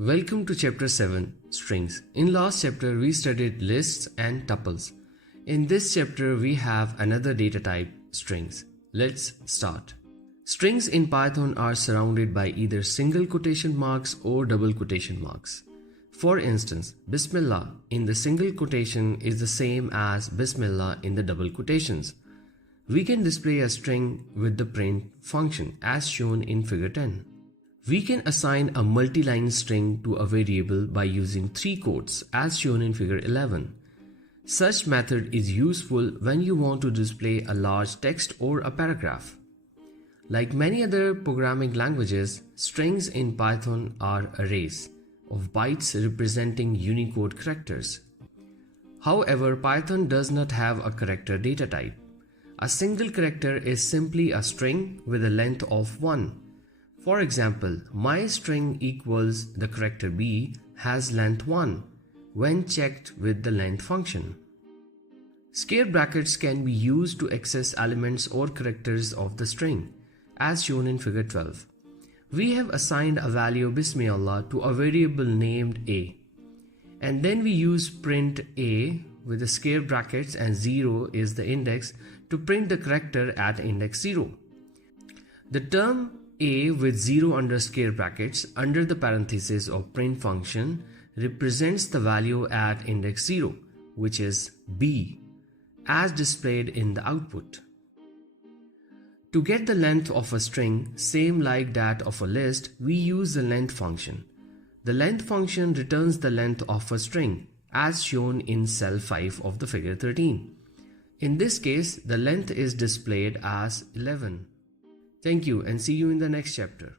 Welcome to Chapter 7, Strings. In last chapter, we studied lists and tuples. In this chapter, we have another data type, strings. Let's start. Strings in Python are surrounded by either single quotation marks or double quotation marks. For instance, Bismillah in the single quotation is the same as Bismillah in the double quotations. We can display a string with the print function as shown in figure 10. We can assign a multi-line string to a variable by using 3 quotes as shown in figure 11. Such method is useful when you want to display a large text or a paragraph. Like many other programming languages, strings in Python are arrays of bytes representing Unicode characters. However, Python does not have a character data type. A single character is simply a string with a length of 1. For example, my string equals the character b has length 1 when checked with the length function. Square brackets can be used to access elements or characters of the string, as shown in figure 12. We have assigned a value Bismillah to a variable named a, and then we use print a with the square brackets and 0 is the index to print the character at index 0. The term a with 0 under square brackets under the parenthesis of print function represents the value at index 0, which is b, as displayed in the output. To get the length of a string, same like that of a list, we use the length function. The length function returns the length of a string, as shown in cell 5 of the figure 13. In this case, the length is displayed as 11. Thank you and see you in the next chapter.